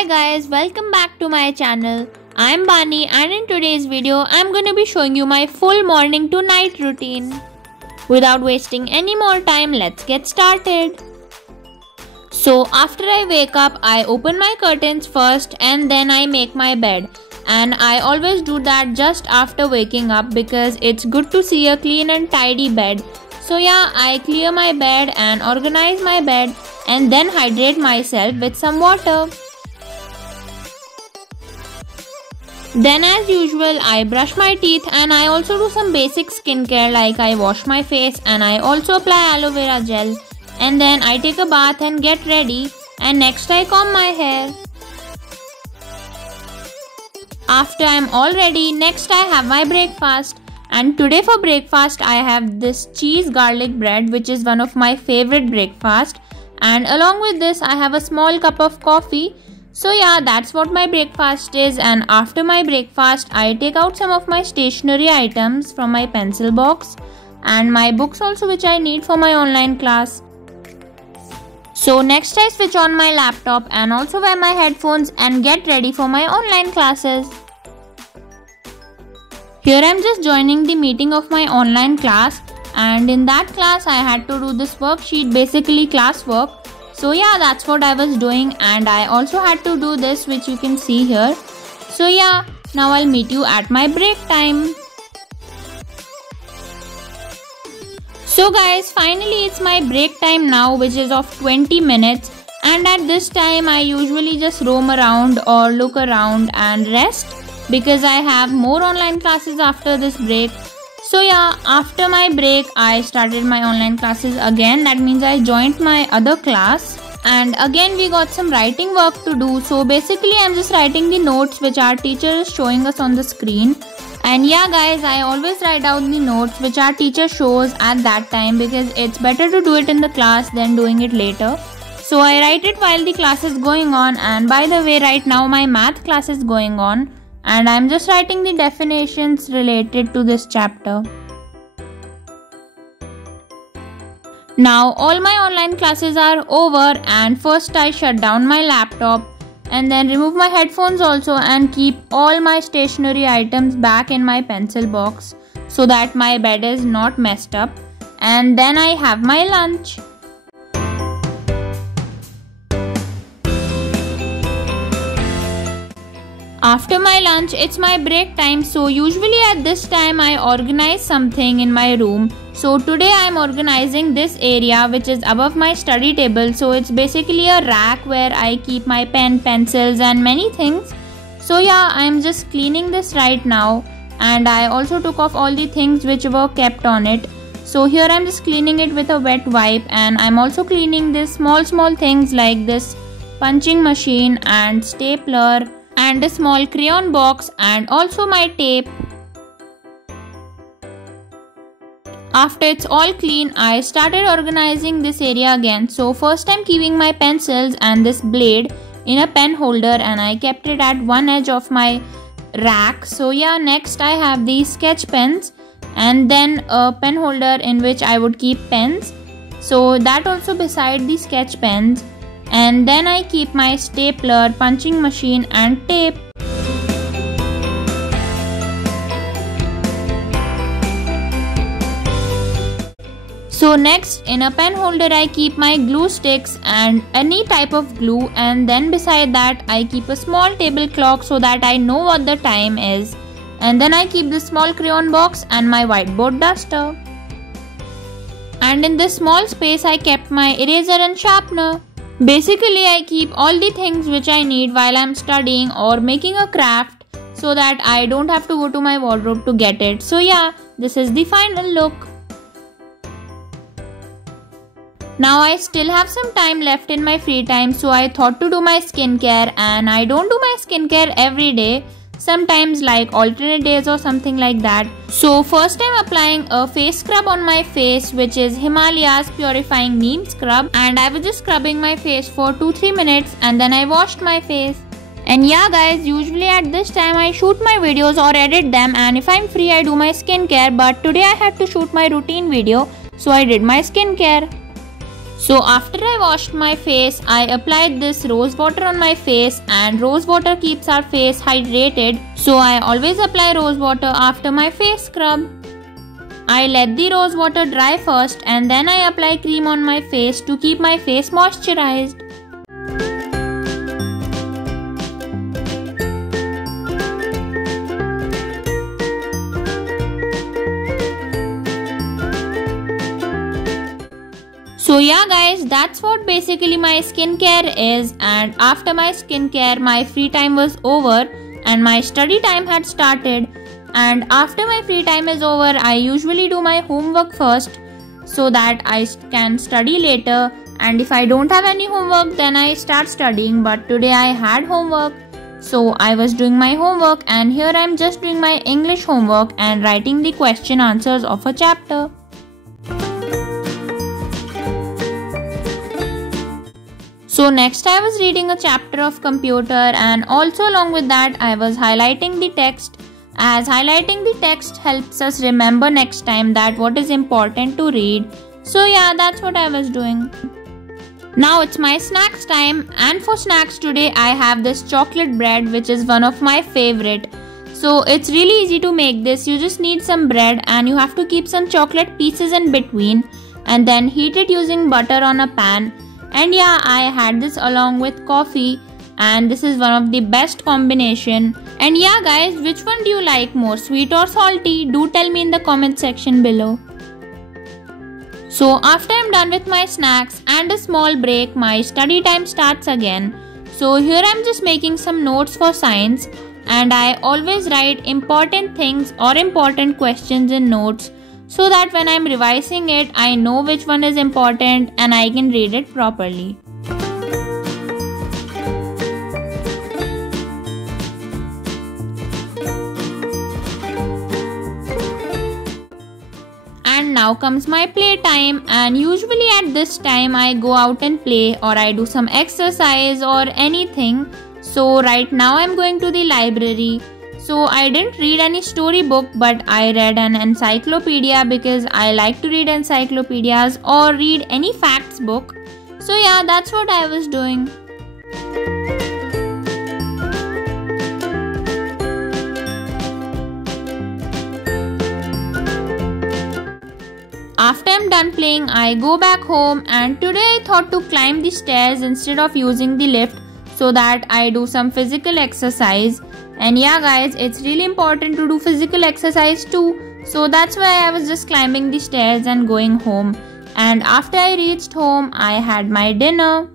Hi guys, welcome back to my channel. I'm Bani and in today's video I'm going to be showing you my full morning to night routine. Without wasting any more time, let's get started. So after I wake up, I open my curtains first and then I make my bed. And I always do that just after waking up because it's good to see a clean and tidy bed. So yeah, I clear my bed and organize my bed and then hydrate myself with some water. Then as usual, I brush my teeth and I also do some basic skincare like I wash my face and I also apply aloe vera gel. And then I take a bath and get ready, and next I comb my hair. After I'm all ready, next I have my breakfast. And today for breakfast I have this cheese garlic bread, which is one of my favorite breakfast. And along with this I have a small cup of coffee. So yeah, that's what my breakfast is, and after my breakfast I take out some of my stationery items from my pencil box and my books also which I need for my online class. So next I switch on my laptop and also wear my headphones and get ready for my online classes. Here I'm just joining the meeting of my online class, and in that class I had to do this worksheet, basically classwork. So yeah, that's what I was doing, and I also had to do this which you can see here. So yeah, now I'll meet you at my break time. So guys, finally it's my break time now, which is of 20 minutes, and at this time I usually just roam around or look around and rest because I have more online classes after this break. So yeah, after my break I started my online classes again. That means I joined my other class and again we got some writing work to do. So basically I'm just writing the notes which our teacher is showing us on the screen. And yeah guys, I always write down the notes which our teacher shows at that time because it's better to do it in the class than doing it later. So I write it while the class is going on, and by the way, right now my math class is going on. And I'm just writing the definitions related to this chapter. Now all my online classes are over, and first I shut down my laptop and then remove my headphones also and keep all my stationery items back in my pencil box so that my bed is not messed up. And then I have my lunch. After my lunch, it's my break time, so usually at this time I organize something in my room. So today I am organizing this area which is above my study table. So it's basically a rack where I keep my pen, pencils and many things. So yeah, I am just cleaning this right now, and I also took off all the things which were kept on it. So here I am just cleaning it with a wet wipe, and I am also cleaning this small things like this punching machine and stapler and a small crayon box and also my tape. After it's all clean, I started organizing this area again. So first I'm keeping my pencils and this blade in a pen holder, and I kept it at one edge of my rack. So yeah, next I have these sketch pens and then a pen holder in which I would keep pens. So that also beside the sketch pens. And then I keep my stapler, punching machine and tape. So next in a pen holder I keep my glue sticks and any type of glue, and then beside that I keep a small table clock so that I know what the time is. And then I keep this small crayon box and my whiteboard duster. And in this small space I kept my eraser and sharpener. Basically, I keep all the things which I need while I'm studying or making a craft so that I don't have to go to my wardrobe to get it. So yeah, this is the final look. Now I still have some time left in my free time, so I thought to do my skincare, and I don't do my skincare every day. Sometimes like alternate days or something like that. So first I'm applying a face scrub on my face, which is Himalaya's Purifying Neem Scrub, and I was just scrubbing my face for 2-3 minutes and then I washed my face. And yeah guys, usually at this time I shoot my videos or edit them, and if I'm free I do my skincare, but today I had to shoot my routine video, so I did my skincare. So after I washed my face, I applied this rose water on my face, and rose water keeps our face hydrated. So I always apply rose water after my face scrub. I let the rose water dry first and then I apply cream on my face to keep my face moisturized. So yeah guys, that's what basically my skincare is, and after my skincare my free time was over and my study time had started. And after my free time is over, I usually do my homework first so that I can study later, and if I don't have any homework then I start studying. But today I had homework, so I was doing my homework, and here I'm just doing my English homework and writing the question answers of a chapter. So next I was reading a chapter of computer, and also along with that I was highlighting the text, as highlighting the text helps us remember next time that what is important to read. So yeah, that's what I was doing. Now it's my snacks time, and for snacks today I have this chocolate bread which is one of my favorite. So it's really easy to make this. You just need some bread and you have to keep some chocolate pieces in between and then heat it using butter on a pan. And yeah, I had this along with coffee, and this is one of the best combination. And yeah guys, which one do you like more, sweet or salty? Do tell me in the comment section below. So after I'm done with my snacks and a small break, my study time starts again. So here I'm just making some notes for science, and I always write important things or important questions in notes, so that when I'm revising it, I know which one is important and I can read it properly. And now comes my play time, and usually at this time I go out and play, or I do some exercise or anything. So right now I'm going to the library. So I didn't read any storybook, but I read an encyclopedia because I like to read encyclopedias or read any facts book. So yeah, that's what I was doing. After I'm done playing, I go back home, and today I thought to climb the stairs instead of using the lift so that I do some physical exercise. And yeah guys, it's really important to do physical exercise too. So that's why I was just climbing the stairs and going home. And after I reached home, I had my dinner.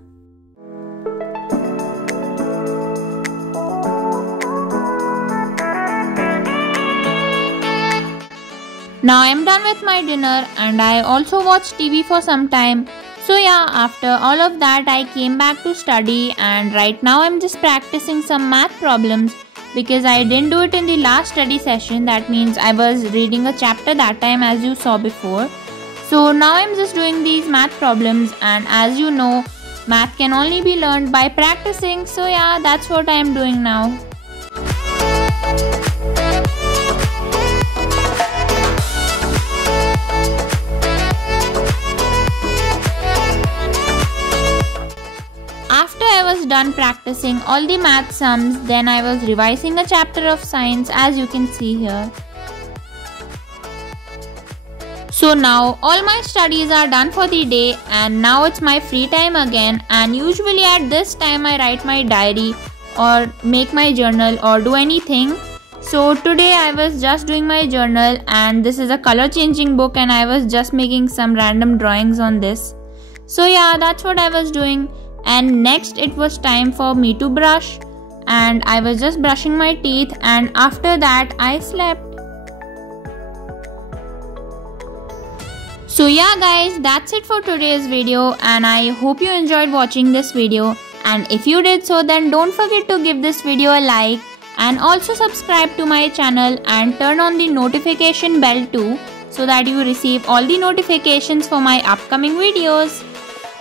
Now I'm done with my dinner, and I also watched TV for some time. So yeah, after all of that I came back to study, and right now I'm just practicing some math problems because I didn't do it in the last study session. That means I was reading a chapter that time, as you saw before. So now I'm just doing these math problems, and as you know, math can only be learned by practicing. So yeah, that's what I'm doing now. After I was done practicing all the math sums, then I was revising a chapter of science, as you can see here. So now all my studies are done for the day, and now it's my free time again, and usually at this time I write my diary or make my journal or do anything. So today I was just doing my journal, and this is a color changing book, and I was just making some random drawings on this. So yeah, that's what I was doing. And next it was time for me to brush, and I was just brushing my teeth, and after that I slept. So yeah guys, that's it for today's video, and I hope you enjoyed watching this video, and if you did so, then don't forget to give this video a like, and also subscribe to my channel and turn on the notification bell too, so that you receive all the notifications for my upcoming videos.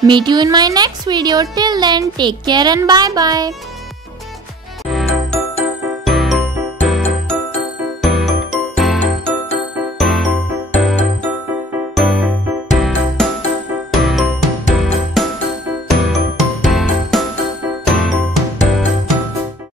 Meet you in my next video. Till then, take care and bye bye.